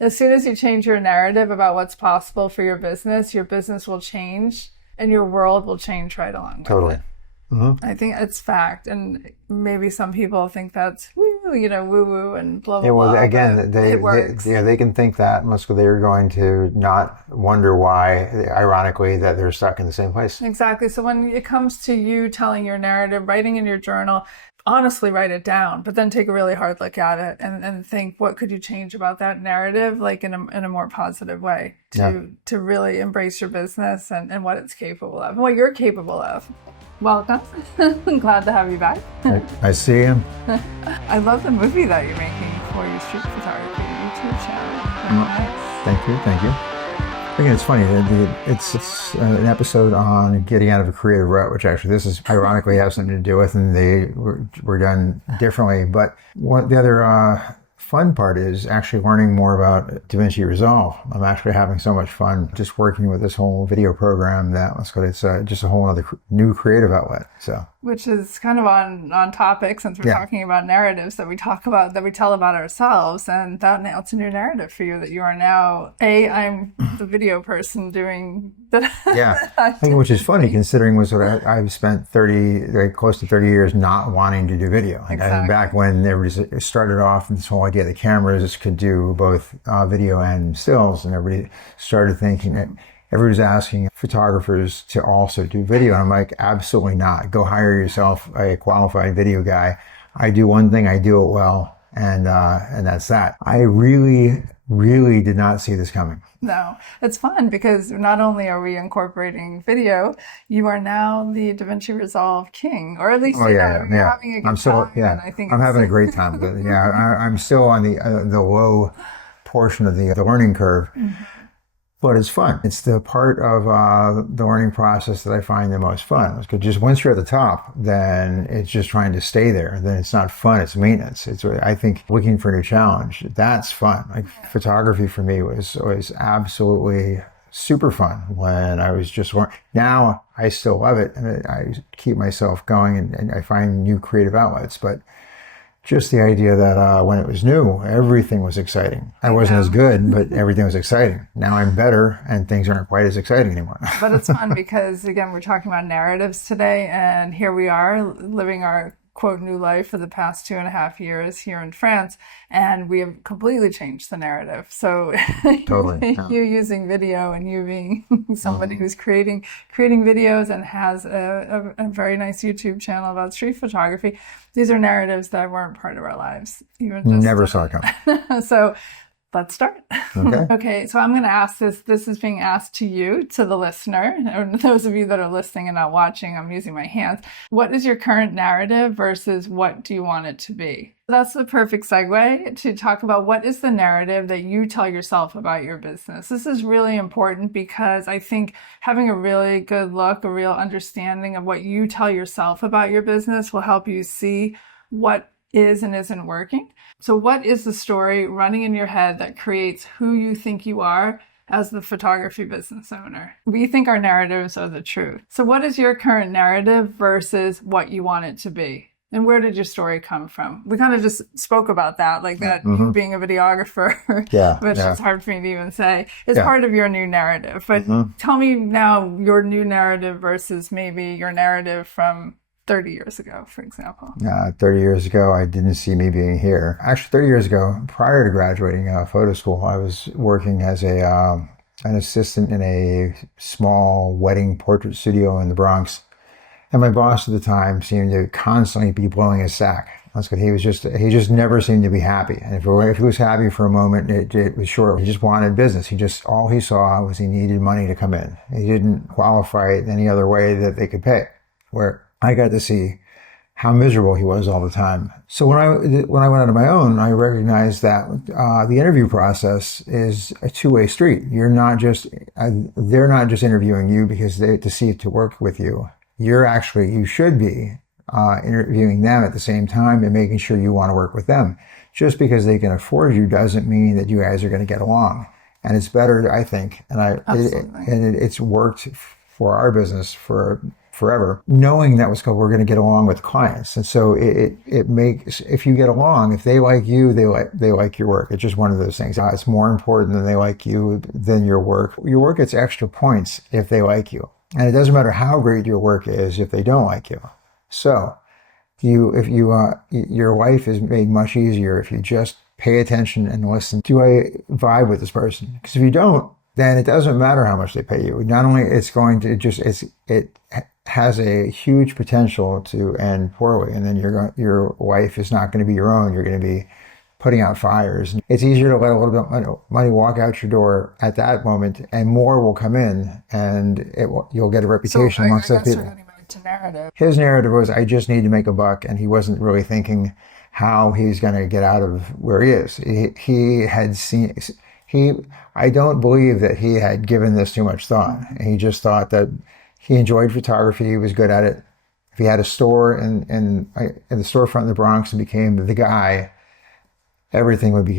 As soon as you change your narrative about what's possible for your business will change and your world will change right along with Totally. it. Mm-hmm. I think it's fact. And maybe some people think that's woo-woo and blah, blah, Yeah, well, blah. again, But they, it works. they can think that most of they're going to not wonder why, ironically, that they're stuck in the same place. Exactly. So when it comes to you telling your narrative, writing in your journal, honestly write it down, but then take a really hard look at it and think, what could you change about that narrative, like in a more positive way to really embrace your business and what it's capable of, and what you're capable of. Welcome. I'm glad to have you back. I see him. I love the movie that you're making for your street photography YouTube channel. Very nice. Thank you. Again, it's funny. It's an episode on getting out of a creative rut, which actually this is ironically has something to do with, and they were done differently. But the other fun part is actually learning more about DaVinci Resolve. I'm actually having so much fun just working with this whole video program that it's just a whole other new creative outlet. So. Which is kind of on topic, since we're talking about narratives that we tell about ourselves, and that's a new narrative for you, that you are now I'm the video person doing that. Yeah, I think, which is funny considering I've spent close to 30 years not wanting to do video. Exactly. Back when everybody started off and this whole idea that cameras could do both video and stills, and everybody started thinking that. Everybody's asking photographers to also do video. And I'm like, absolutely not. Go hire yourself a qualified video guy. I do one thing, I do it well, and that's that. I really, really did not see this coming. No, it's fun because not only are we incorporating video, you are now the DaVinci Resolve king, or at least you're having a good time. I think I'm having a great time. But I'm still on the low portion of the learning curve. Mm-hmm. But it's fun. It's the part of the learning process that I find the most fun. Because just once you're at the top, then it's just trying to stay there. Then it's not fun. It's maintenance. I think looking for a new challenge, that's fun. Like photography for me was absolutely super fun when I was just learning. Now I still love it, and I keep myself going, and I find new creative outlets. But just the idea that when it was new, everything was exciting. I wasn't as good, but everything was exciting. Now I'm better, and things aren't quite as exciting anymore. But it's fun because, again, we're talking about narratives today, and here we are living our quote new life for the past 2.5 years here in France, and we have completely changed the narrative. So totally, you using video and you being somebody who's creating videos and has a very nice YouTube channel about street photography, these are narratives that weren't part of our lives. Never saw it come. So let's start. Okay. Okay, so I'm going to ask this. This is being asked to you, to the listener, or those of you that are listening and not watching. I'm using my hands. What is your current narrative versus what do you want it to be? That's the perfect segue to talk about what is the narrative that you tell yourself about your business. This is really important because I think having a really good look, a real understanding of what you tell yourself about your business will help you see what is and isn't working. So what is the story running in your head that creates who you think you are as the photography business owner? We think our narratives are the truth. So what is your current narrative versus what you want it to be? And where did your story come from? We kind of just spoke about that, like that you being a videographer, which is hard for me to even say, is part of your new narrative. But tell me now your new narrative versus maybe your narrative from 30 years ago, for example. 30 years ago, I didn't see me being here. Actually, 30 years ago, prior to graduating photo school, I was working as an assistant in a small wedding portrait studio in the Bronx. And my boss at the time seemed to constantly be blowing his sack. That's good. He just never seemed to be happy. And if he was happy for a moment, it was short. He just wanted business. All he saw was he needed money to come in. He didn't qualify it any other way that they could pay. Where I got to see how miserable he was all the time. So when I went out on my own, I recognized that the interview process is a two-way street. They're not just interviewing you because to see it to work with you. You should be interviewing them at the same time and making sure you want to work with them. Just because they can afford you doesn't mean that you guys are going to get along. And it's better, I think, it's worked for our business for forever, knowing that we're going to get along with clients. And so it makes, if you get along, if they like you, they like your work. It's just one of those things. It's more important than they like you than your work. Your work gets extra points if they like you. And it doesn't matter how great your work is if they don't like you. So your life is made much easier if you just pay attention and listen. Do I vibe with this person? Because if you don't, then it doesn't matter how much they pay you. Not only it's going to it has a huge potential to end poorly, and then your life is not going to be your own. You're going to be putting out fires. It's easier to let a little bit of money walk out your door at that moment, and more will come in, and you'll get a reputation amongst those people. To narrative. His narrative was, I just need to make a buck, and he wasn't really thinking how he's going to get out of where he is. I don't believe that he had given this too much thought. He just thought that he enjoyed photography, he was good at it. If he had a store in the storefront in the Bronx and became the guy, everything would be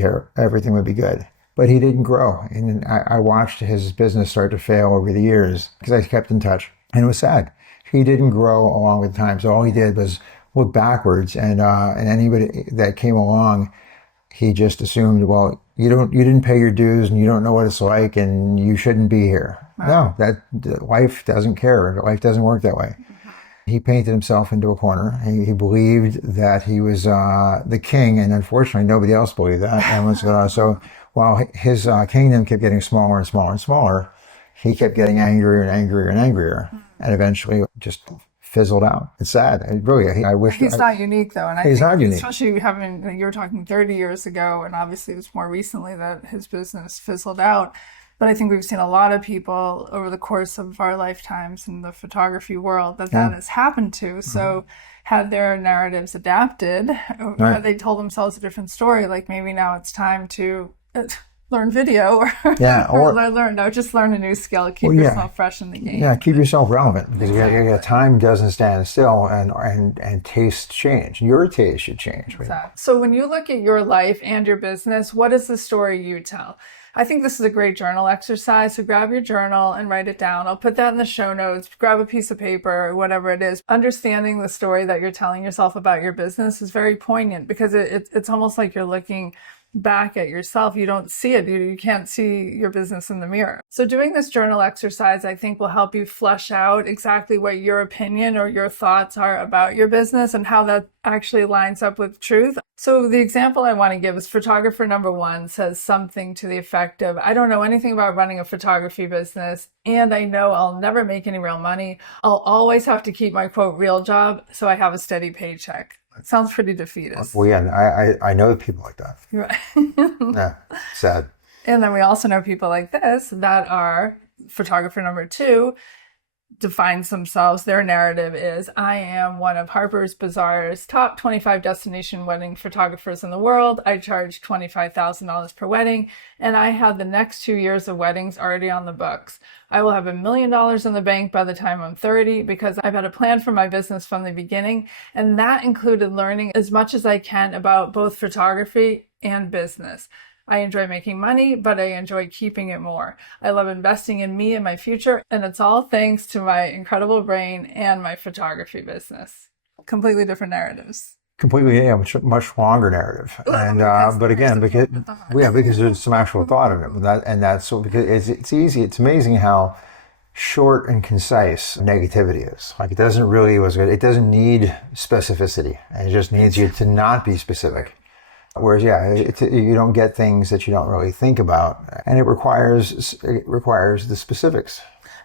good. But he didn't grow, and I watched his business start to fail over the years because I kept in touch, and it was sad. He didn't grow along with time, so all he did was look backwards, and anybody that came along, he just assumed, well, you didn't pay your dues, and you don't know what it's like, and you shouldn't be here. Wow. No, life doesn't care. Life doesn't work that way. Mm-hmm. He painted himself into a corner. He believed that he was the king, and unfortunately, nobody else believed that. And so while his kingdom kept getting smaller and smaller and smaller, he kept getting angrier and angrier and angrier, and eventually just fizzled out. It's sad. I wish he's not unique though, and he's not unique. Especially you were talking 30 years ago, and obviously it was more recently that his business fizzled out. But I think we've seen a lot of people over the course of our lifetimes in the photography world that has happened to. So had their narratives adapted, had they told themselves a different story, like maybe now it's time to learn video just learn a new skill, keep yourself fresh in the game. Yeah, keep yourself relevant, because your time doesn't stand still, and tastes change. Your taste should change. Exactly. So when you look at your life and your business, what is the story you tell? I think this is a great journal exercise. So grab your journal and write it down. I'll put that in the show notes. Grab a piece of paper or whatever it is. Understanding the story that you're telling yourself about your business is very poignant, because it's almost like you're looking back at yourself. You don't see it. You can't see your business in the mirror. So doing this journal exercise, I think, will help you flesh out exactly what your opinion or your thoughts are about your business and how that actually lines up with truth. So the example I want to give is photographer number 1 says something to the effect of, I don't know anything about running a photography business, and I know I'll never make any real money. I'll always have to keep my, quote, real job so I have a steady paycheck. It sounds pretty defeatist. Well, yeah, I know people like that. Right. Yeah, sad. And then we also know people like this that are photographer number 2 defines themselves. Their narrative is, I am one of Harper's Bazaar's top 25 destination wedding photographers in the world. I charge $25,000 per wedding, and I have the next 2 years of weddings already on the books. I will have $1 million in the bank by the time I'm 30, because I've had a plan for my business from the beginning, and that included learning as much as I can about both photography and business. I enjoy making money, but I enjoy keeping it more. I love investing in me and my future, and it's all thanks to my incredible brain and my photography business. Completely different narratives. Completely, yeah, much longer narrative. And but again, because there's some actual thought in it. That's because it's easy. It's amazing how short and concise negativity is. Like, it doesn't need specificity. It just needs you to not be specific. Whereas, you don't get things that you don't really think about, and it requires the specifics.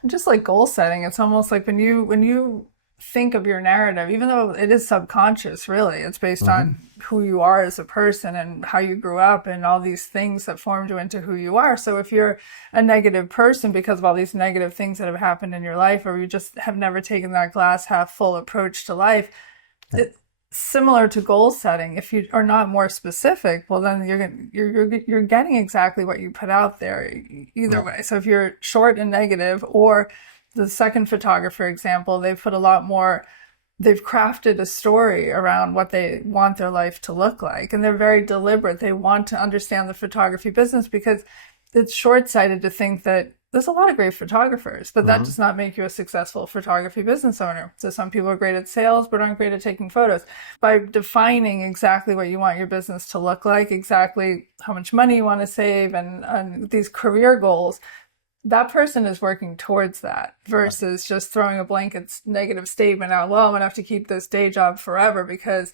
Just like goal setting, it's almost like when you think of your narrative, even though it is subconscious, really, it's based on who you are as a person and how you grew up and all these things that formed you into who you are. So if you're a negative person because of all these negative things that have happened in your life, or you just have never taken that glass half full approach to life, similar to goal setting, if you are not more specific, well, then you're getting exactly what you put out there either way. So if you're short and negative, or the second photographer example, they've put a lot more, they've crafted a story around what they want their life to look like, and they're very deliberate. They want to understand the photography business, because it's short-sighted to think that There's a lot of great photographers, but that Mm-hmm. does not make you a successful photography business owner. So some people are great at sales, but aren't great at taking photos. By defining exactly what you want your business to look like, exactly how much money you want to save, and these career goals, that person is working towards that versus just throwing a blanket negative statement out. Well, I'm going to have to keep this day job forever because,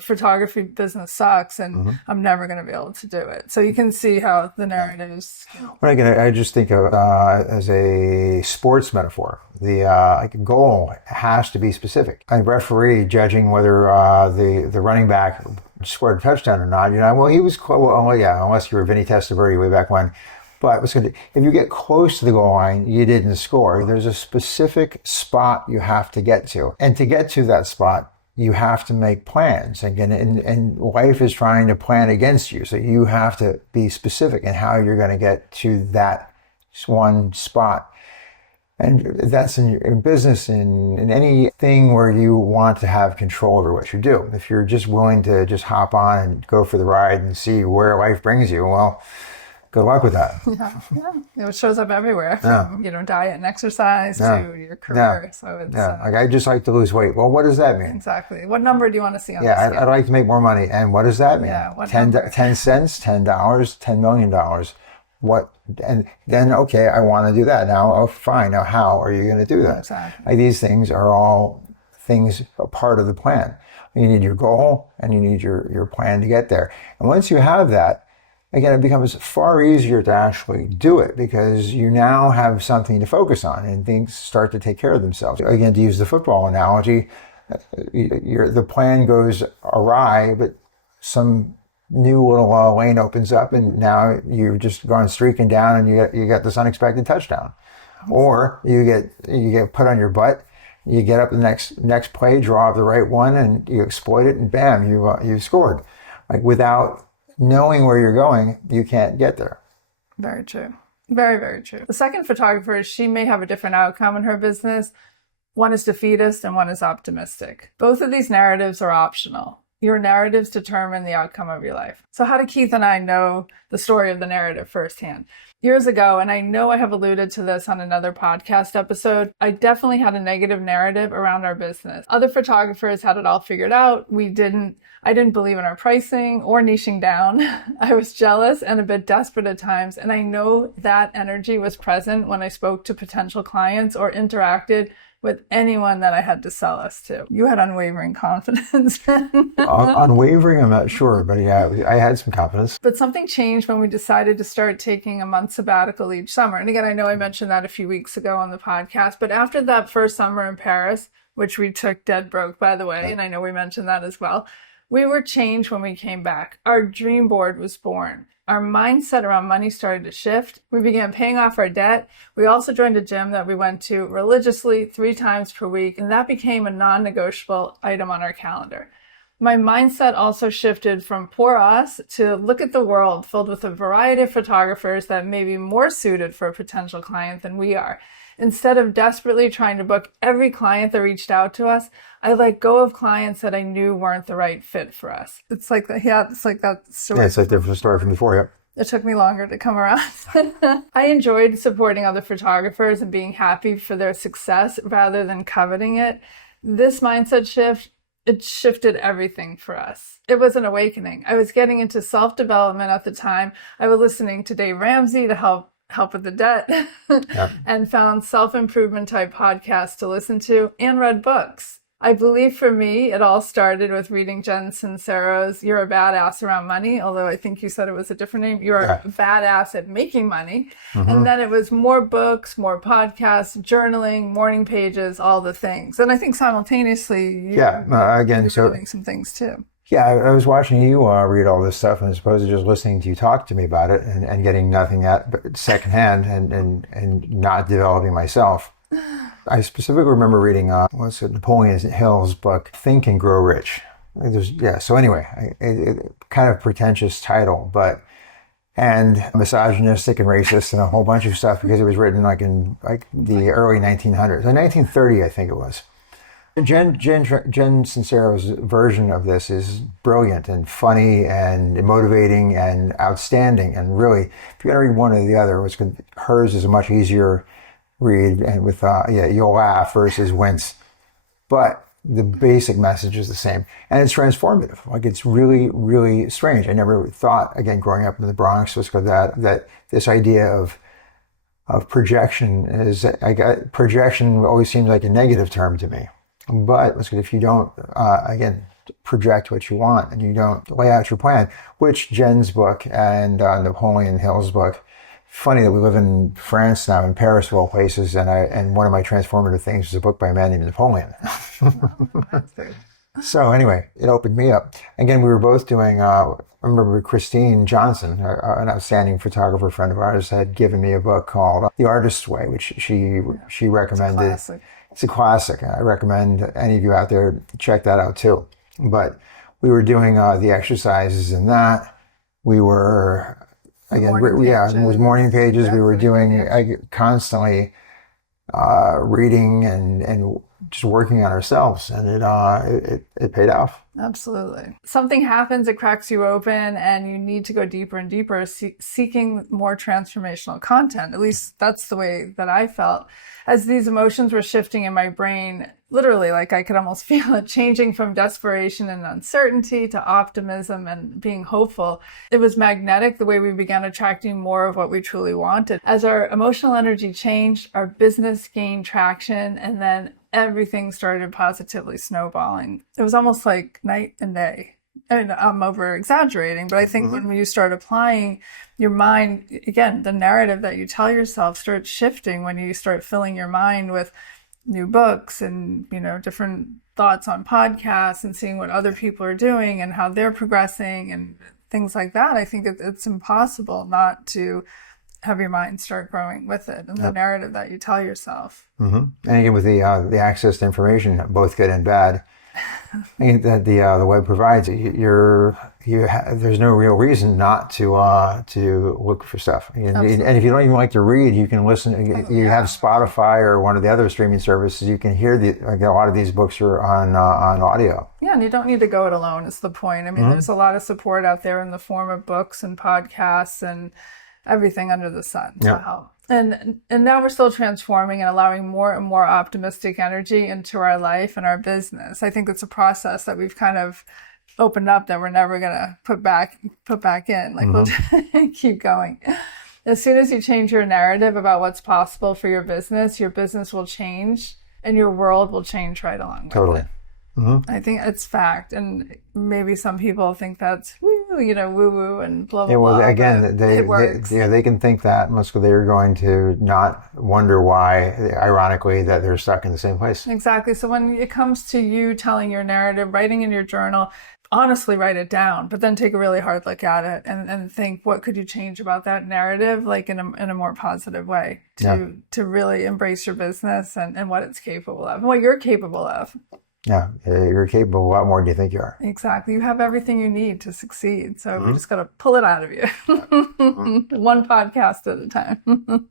photography business sucks and Mm-hmm. I'm never going to be able to do it. So you can see how the narratives. Well, again, I just think of as a sports metaphor. The like goal has to be specific. A referee judging whether the running back scored a touchdown or not. Well, he was well, yeah, unless you were Vinny Testaverde way back when. But if you get close to the goal line, you didn't score. There's a specific spot you have to get to, and to get to that spot, you have to make plans. Again, and life is trying to plan against you. So you have to be specific in how you're going to get to that one spot. And that's in business, in anything where you want to have control over what you do. If you're just willing to just hop on and go for the ride and see where life brings you, well, good luck with that. It shows up everywhere from, diet and exercise to your career. Yeah. So it's Like I just like to lose weight. Well, what does that mean? exactly. What number do you want to see on the Yeah, scale? I'd like to make more money. And what does that mean? Yeah, what 10 number? 10 cents, $10, $10 million. What? And then, okay, I want to do that. Now, oh, fine. Now, how are you going to do that? Exactly. Like, these things are all things, a part of the plan. You need your goal and you need your plan to get there. And once you have that, again, it becomes far easier to actually do it because you now have something to focus on and things start to take care of themselves. Again, to use the football analogy, the plan goes awry, but some new little lane opens up and now you've just gone streaking down and you get this unexpected touchdown. Or you get put on your butt, you get up the next play, draw up the right one, and you exploit it, and bam, you scored. Like, without knowing where you're going, you can't get there. Very true. Very, very true. The second photographer, she may have a different outcome in her business. One is defeatist and one is optimistic. Both of these narratives are optional. Your narratives determine the outcome of your life. So how do Keith and I know the story of the narrative firsthand? Years ago, and I know I have alluded to this on another podcast episode, I definitely had a negative narrative around our business. Other photographers had it all figured out. I didn't believe in our pricing or niching down. I was jealous and a bit desperate at times. And I know that energy was present when I spoke to potential clients or interacted with anyone that I had to sell us to. You had unwavering confidence. Unwavering, I'm not sure, but yeah, I had some confidence. But something changed when we decided to start taking a month sabbatical each summer. And again, I know I mentioned that a few weeks ago on the podcast, but after that first summer in Paris, which we took dead broke, by the way, and I know we mentioned that as well, we were changed when we came back. Our dream board was born. Our mindset around money started to shift. We began paying off our debt. We also joined a gym that we went to religiously 3 times per week, and that became a non-negotiable item on our calendar. My mindset also shifted from poor us to look at the world filled with a variety of photographers that may be more suited for a potential client than we are. Instead of desperately trying to book every client that reached out to us, I let go of clients that I knew weren't the right fit for us. It's like that. Yeah, it's like that story. Yeah, it's like the story from before, yep. It took me longer to come around. I enjoyed supporting other photographers and being happy for their success rather than coveting it. This mindset shift, it shifted everything for us. It was an awakening. I was getting into self-development at the time. I was listening to Dave Ramsey to help with the debt and found self-improvement type podcasts to listen to and read books. I believe for me, it all started with reading Jen Sincero's You're a Badass Around Money, although I think you said it was a different name. You're a badass at making money. Mm-hmm. And then it was more books, more podcasts, journaling, morning pages, all the things. And I think simultaneously, you're doing some things too. Yeah, I was watching you read all this stuff, and as opposed to just listening to you talk to me about it and getting nothing but secondhand and not developing myself. I specifically remember reading Napoleon Hill's book, Think and Grow Rich. So anyway, it kind of pretentious title, and misogynistic and racist and a whole bunch of stuff because it was written in the early 1900s, 1930, I think it was. Jen Sincero's version of this is brilliant and funny and motivating and outstanding. And really, if you're gonna read one or the other, hers is a much easier read, and with you'll laugh versus wince. But the basic message is the same, and it's transformative. Like, it's really, really strange. I never thought, again, growing up in the Bronx, was that this idea of projection projection always seems like a negative term to me. But if you don't, again, project what you want and you don't lay out your plan, which Jen's book and Napoleon Hill's book, funny that we live in France now, in Paris of all places, and one of my transformative things was a book by a man named Napoleon. So anyway, it opened me up. Again, we were both doing, I remember Christine Johnson, an outstanding photographer friend of ours, had given me a book called The Artist's Way, which she recommended. It's a classic. I recommend any of you out there check that out too. But we were doing the exercises in that. We were, again, it was morning pages. We were doing constantly reading and just working on ourselves, and it paid off. Absolutely. Something happens, it cracks you open, and you need to go deeper and deeper, seeking more transformational content. At least that's the way that I felt. As these emotions were shifting in my brain, literally, like I could almost feel it changing from desperation and uncertainty to optimism and being hopeful. It was magnetic, the way we began attracting more of what we truly wanted. As our emotional energy changed, our business gained traction, and then everything started positively snowballing. It was almost like night and day. And I'm over exaggerating, but I think when you start applying your mind, again, the narrative that you tell yourself starts shifting when you start filling your mind with new books and, different thoughts on podcasts and seeing what other people are doing and how they're progressing and things like that. I think it's impossible not to have your mind start growing with it and the narrative that you tell yourself. And again, with the access to information, both good and bad, that the web provides, there's no real reason not to look for stuff. And if you don't even like to read, you can listen. You have Spotify or one of the other streaming services. You can hear a lot of these books are on audio. Yeah, and you don't need to go it alone. Is the point. I mean, there's a lot of support out there in the form of books and podcasts and everything under the sun to help. And now we're still transforming and allowing more and more optimistic energy into our life and our business. I think it's a process that we've kind of opened up that we're never going to put back in. Like we'll keep going. As soon as you change your narrative about what's possible for your business will change and your world will change right along with it. I think it's fact, and maybe some people think that's woo-woo and blah, blah, blah. Again, they can think that, most of they're going to not wonder why, ironically, that they're stuck in the same place. Exactly. So when it comes to you telling your narrative, writing in your journal, honestly write it down, but then take a really hard look at it and think, what could you change about that narrative, like in a more positive way to really embrace your business and what it's capable of and what you're capable of. Yeah, you're capable of a lot more than you think you are. Exactly. You have everything you need to succeed. So we just got to pull it out of you. One podcast at a time.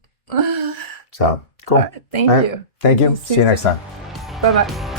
So, cool. All right, thank you. Thank you. See you next time. Bye-bye.